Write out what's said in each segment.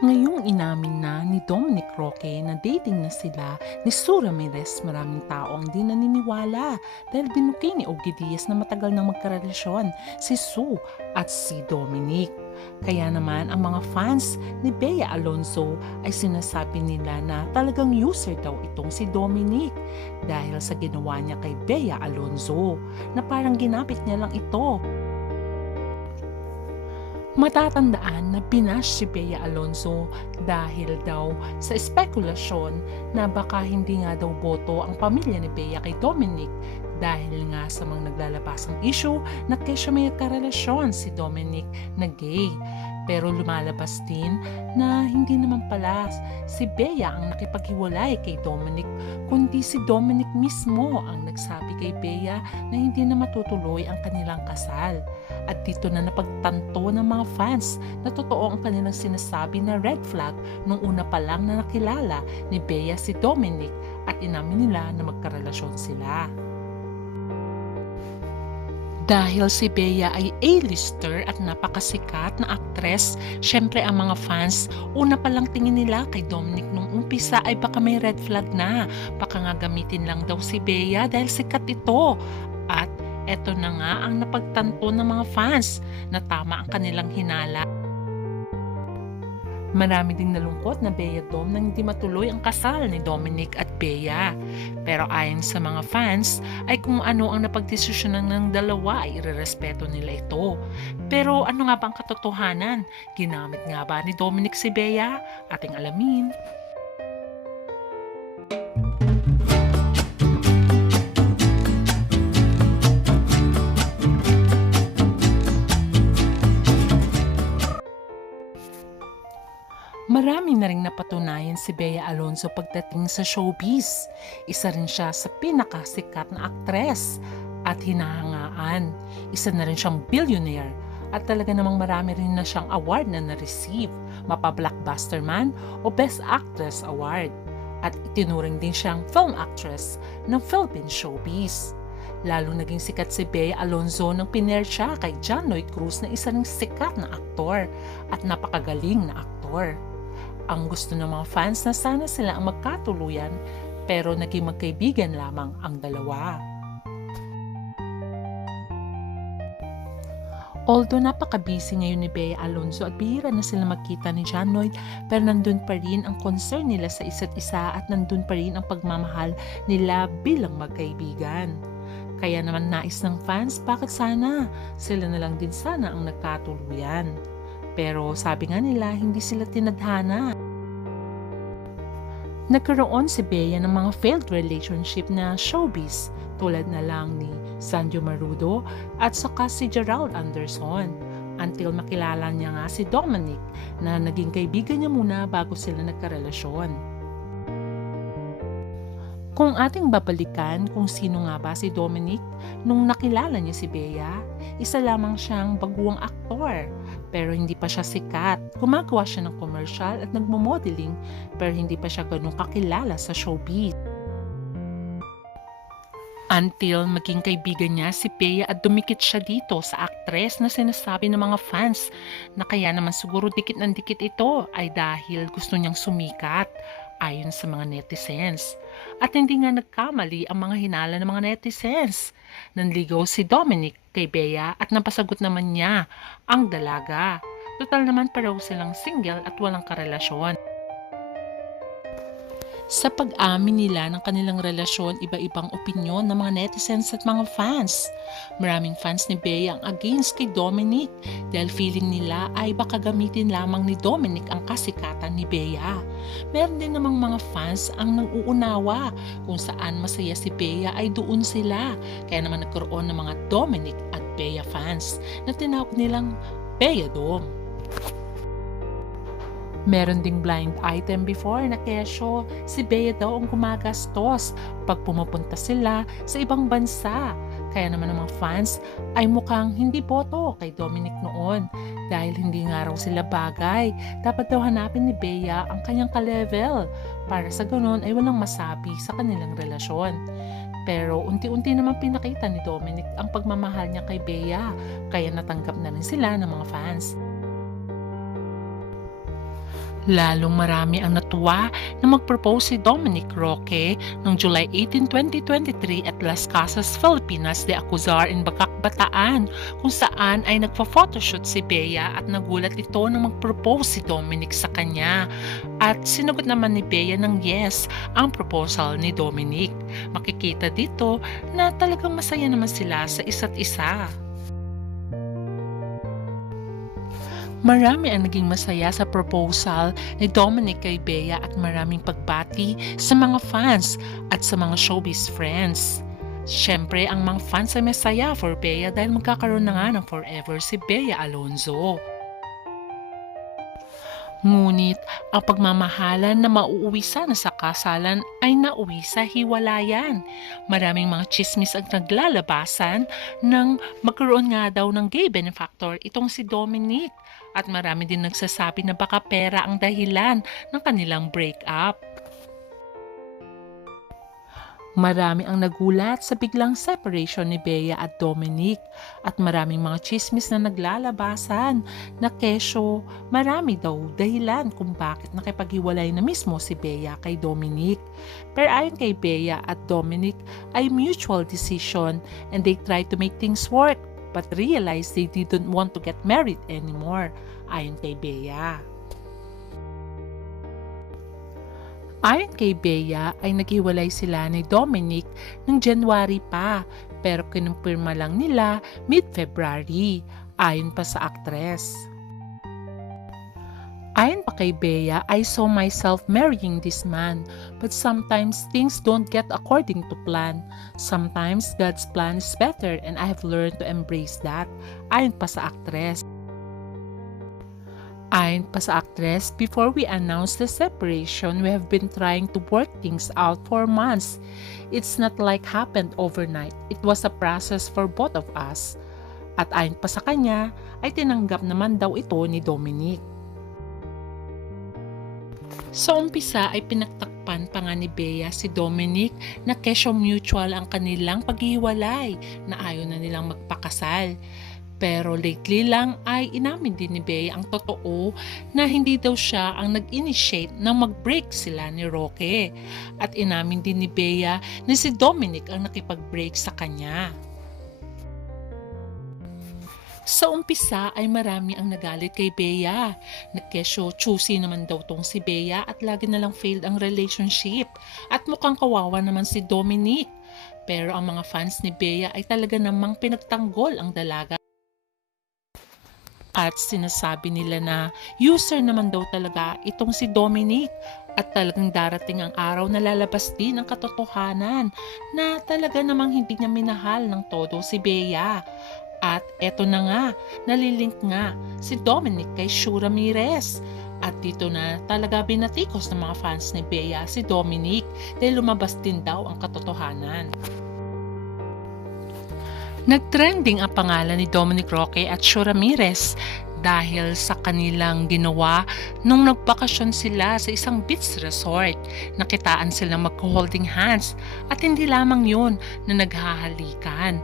Ngayong inamin na ni Dominic Roque na dating na sila ni Sue Ramirez, maraming tao ang di naniniwala dahil binuki ni Ogie Diaz na matagal nang magkarelasyon si Sue at si Dominic. Kaya naman ang mga fans ni Bea Alonzo ay sinasabi nila na talagang user daw itong si Dominic dahil sa ginawa niya kay Bea Alonzo na parang ginapit niya lang ito. Matatandaan na binash si Bea Alonzo dahil daw sa spekulasyon na baka hindi nga daw boto ang pamilya ni Bea kay Dominic dahil nga sa mga naglalabasang issue na kesyo may karelasyon si Dominic na gay. Pero lumalabas din na hindi naman pala si Bea ang nakipaghiwalay kay Dominic, kundi si Dominic mismo ang nagsabi kay Bea na hindi na matutuloy ang kanilang kasal. At dito na napagtanto ng mga fans na totoo ang kanilang sinasabi na red flag nung una pa lang na nakilala ni Bea si Dominic at inamin nila na magkarelasyon sila. Dahil si Bea ay A-lister at napakasikat na aktres, syempre ang mga fans, una pa lang tingin nila kay Dominic nung umpisa ay baka may red flag na. Baka nga gamitin lang daw si Bea dahil sikat ito. At eto na nga ang napagtanto ng mga fans na tama ang kanilang hinala. Marami ding nalungkot na Bea Dom nang hindi matuloy ang kasal ni Dominic at Bea. Pero ayon sa mga fans ay kung ano ang napagdesisyonan ng dalawa ay irerespeto nila ito. Pero ano nga ba ang katotohanan? Ginamit nga ba ni Dominic si Bea? Ating alamin. Marami na ring napatunayan si Bea Alonzo pagdating sa showbiz. Isa rin siya sa pinakasikat na aktres at hinahangaan. Isa na rin siyang billionaire at talaga namang marami rin na siyang award na na-receive, mapa-blockbuster man o Best Actress Award. At itinuring din siyang film actress ng Philippine showbiz. Lalo naging sikat si Bea Alonzo nang piner siya kay John Lloyd Cruz na isa ring sikat na aktor at napakagaling na aktor. Ang gusto ng mga fans na sana sila ang magkatuluyan pero naging magkaibigan lamang ang dalawa. Although napaka-busy ngayon ni Bea Alonzo at bihira na sila magkita ni John Lloyd, pero nandun pa rin ang concern nila sa isa't isa at nandun pa rin ang pagmamahal nila bilang magkaibigan. Kaya naman nais ng fans, bakit sana sila na lang din sana ang nagkatuluyan. Pero sabi nga nila, hindi sila tinadhana. Nagkaroon si Bea ng mga failed relationship na showbiz tulad na lang ni Sandro Marudo at saka si Gerald Anderson. Until makilala niya nga si Dominic na naging kaibigan niya muna bago sila nagkarelasyon. Kung ating babalikan kung sino nga ba si Dominic, nung nakilala niya si Bea, isa lamang siyang baguang aktor. Pero hindi pa siya sikat. Gumagawa siya ng commercial at nagmo-modeling pero hindi pa siya ganun kakilala sa showbiz. Until maging kaibigan niya si Bea at dumikit siya dito sa aktres na sinasabi ng mga fans na kaya naman siguro dikit ng dikit ito ay dahil gusto niyang sumikat ayon sa mga netizens. At hindi nga nagkamali ang mga hinala ng mga netizens. Nanligaw si Dominic kay Bea at napasagot naman niya ang dalaga. Total naman pareho silang single at walang karelasyon. Sa pag-amin nila ng kanilang relasyon, iba-ibang opinyon ng mga netizens at mga fans. Maraming fans ni Bea ang against kay Dominic dahil feeling nila ay baka gamitin lamang ni Dominic ang kasikatan ni Bea. Meron din namang mga fans ang nang-uunawa kung saan masaya si Bea ay doon sila. Kaya naman nagkaroon ng mga Dominic at Bea fans na tinawag nilang Bea Dom. Meron ding blind item before na kesyo si Bea daw ang gumagastos pag pumupunta sila sa ibang bansa. Kaya naman ang mga fans ay mukhang hindi boto kay Dominic noon dahil hindi nga raw sila bagay. Dapat daw hanapin ni Bea ang kanyang ka-level para sa ganon ay walang masabi sa kanilang relasyon. Pero unti-unti naman pinakita ni Dominic ang pagmamahal niya kay Bea kaya natanggap na rin sila ng mga fans. Lalong marami ang natuwa na mag-propose si Dominic Roque noong July 18, 2023 at Las Casas, Filipinas de Acuzar in Bacac, Bataan, kung saan ay nagpa-photoshoot si Bea at nagulat ito nang mag-propose si Dominic sa kanya. At sinagot naman ni Bea ng yes ang proposal ni Dominic. Makikita dito na talagang masaya naman sila sa isa't isa. Marami ang naging masaya sa proposal ni Dominic kay Bea at maraming pagbati sa mga fans at sa mga showbiz friends. Siyempre, ang mga fans ay masaya for Bea dahil magkakaroon na nga ng forever si Bea Alonzo. Ngunit ang pagmamahalan na mauuwi sana sa kasalan ay nauwi sa hiwalayan. Maraming mga chismis ang naglalabasan nang magkaroon nga daw ng gay benefactor itong si Dominic. At marami din nagsasabi na baka pera ang dahilan ng kanilang breakup. Marami ang nagulat sa biglang separation ni Bea at Dominic at maraming mga chismis na naglalabasan na kesyo marami daw dahilan kung bakit nakipaghiwalay na mismo si Bea kay Dominic. Pero ayon kay Bea at Dominic ay mutual decision and they tried to make things work but realized they didn't want to get married anymore, ayon kay Bea. Ayon kay Bea ay naghiwalay sila ni Dominic noong January pa pero kinumpirma lang nila mid-February, ayon pa sa aktres. Ayon pa kay Bea, I saw myself marrying this man, but sometimes things don't get according to plan. Sometimes God's plan is better and I have learned to embrace that, ayon pa sa aktres. Ayon pa sa aktres, before we announced the separation, we have been trying to work things out for months. It's not like happened overnight. It was a process for both of us. At ayon pa sa kanya, ay tinanggap naman daw ito ni Dominic. Sa umpisa ay pinagtakpan pa nga ni Bea si Dominic na kesyo mutual ang kanilang paghiwalay na ayaw na nilang magpakasal. Pero lately lang ay inamin din ni Bea ang totoo na hindi daw siya ang nag-initiate na mag-break sila ni Roque. At inamin din ni Bea na si Dominic ang nakipag-break sa kanya. Sa umpisa ay marami ang nagalit kay Bea. Nagkesyo choosy naman daw tong si Bea at lagi na lang failed ang relationship. At mukhang kawawa naman si Dominic. Pero ang mga fans ni Bea ay talaga namang pinagtanggol ang dalaga. At sinasabi nila na user naman daw talaga itong si Dominic. At talagang darating ang araw na lalabas din ang katotohanan na talaga namang hindi niya minahal ng todo si Bea. At eto na nga, nalilink nga si Dominic kay Shu Ramirez. At dito na talaga binatikos ng mga fans ni Bea si Dominic dahil lumabas din daw ang katotohanan. Nagtrending ang pangalan ni Dominic Roque at Shu Ramirez dahil sa kanilang ginawa nung nagbakasyon sila sa isang beach resort. Nakitaan silang mag-holding hands at hindi lamang yun na naghahalikan.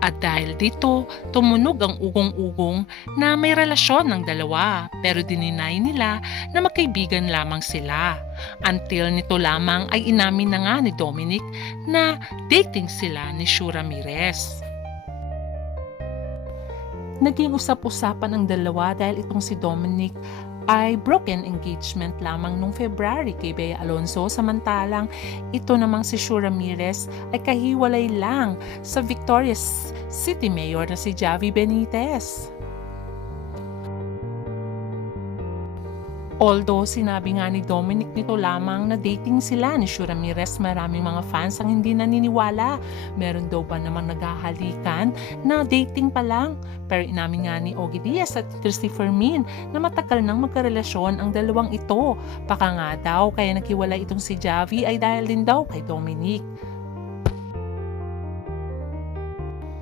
At dahil dito, tumunog ang ugong-ugong na may relasyon ng dalawa pero dininay nila na magkaibigan lamang sila. Until nito lamang ay inamin na nga ni Dominic na dating sila ni Shu Ramirez. Naging usap-usapan ang dalawa dahil itong si Dominic ay broken engagement lamang noong February kay Bea Alonzo, samantalang ito namang si Shu Ramirez ay kahiwalay lang sa Victorias City Mayor na si Javi Benitez. Although sinabi nga ni Dominic nito lamang na dating sila ni Shu Ramirez, maraming mga fans ang hindi naniniwala. Meron daw ba namang naghahalikan na dating pa lang? Pero inamin nga ni Ogie Diaz at Christopher Min na matagal nang magkarelasyon ang dalawang ito. Baka nga daw kaya naghiwalay itong si Javi ay dahil din daw kay Dominic.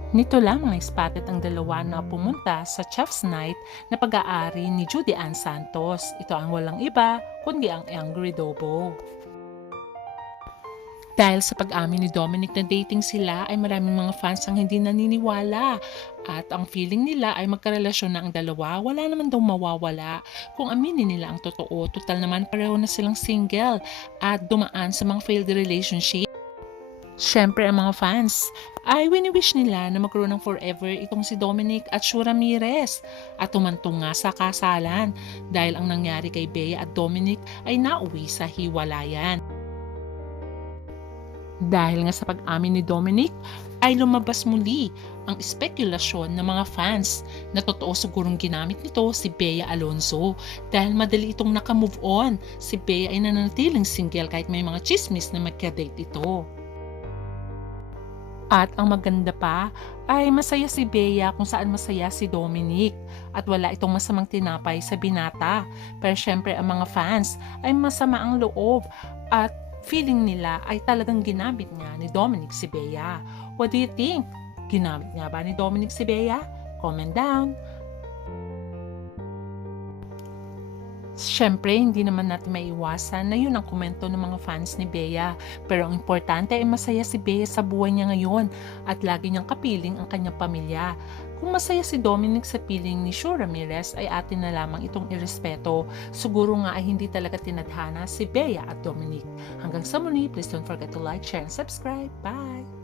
Nito lamang ay spotted ang dalawa na pumunta sa Chef's Night na pag-aari ni Judy Ann Santos. Ito ang walang iba kundi ang Angry Dobo. Dahil sa pag-amin ni Dominic na dating sila ay maraming mga fans ang hindi naniniwala at ang feeling nila ay magkarelasyon na ang dalawa, wala naman daw mawawala kung aminin nila ang totoo. Tutal naman pareho na silang single at dumaan sa mga failed relationship. Siyempre ang mga fans ay wini-wish nila na magkaroon ng forever itong si Dominic at Shu Ramirez at tumantong nga sa kasalan dahil ang nangyari kay Bea at Dominic ay nauwi sa hiwalayan. Dahil nga sa pag-amin ni Dominic ay lumabas muli ang espekulasyon ng mga fans na totoo sigurong ginamit nito si Bea Alonzo dahil madali itong nakamove on. Si Bea ay nananatiling single kahit may mga chismis na magka-date ito. At ang maganda pa ay masaya si Bea kung saan masaya si Dominic at wala itong masamang tinapay sa binata. Pero syempre ang mga fans ay masama ang loob at feeling nila ay talagang ginamit nga ni Dominic si Bea. What do you think? Ginamit nga ba ni Dominic si Bea? Comment down. Siyempre, hindi naman natin maiwasan na yun ang komento ng mga fans ni Bea. Pero ang importante ay masaya si Bea sa buhay niya ngayon at lagi niyang kapiling ang kanyang pamilya. Kung masaya si Dominic sa piling ni Shu Ramirez ay atin na lamang itong irespeto. Siguro nga ay hindi talaga tinadhana si Bea at Dominic. Hanggang sa muli, please don't forget to like, share, and subscribe. Bye!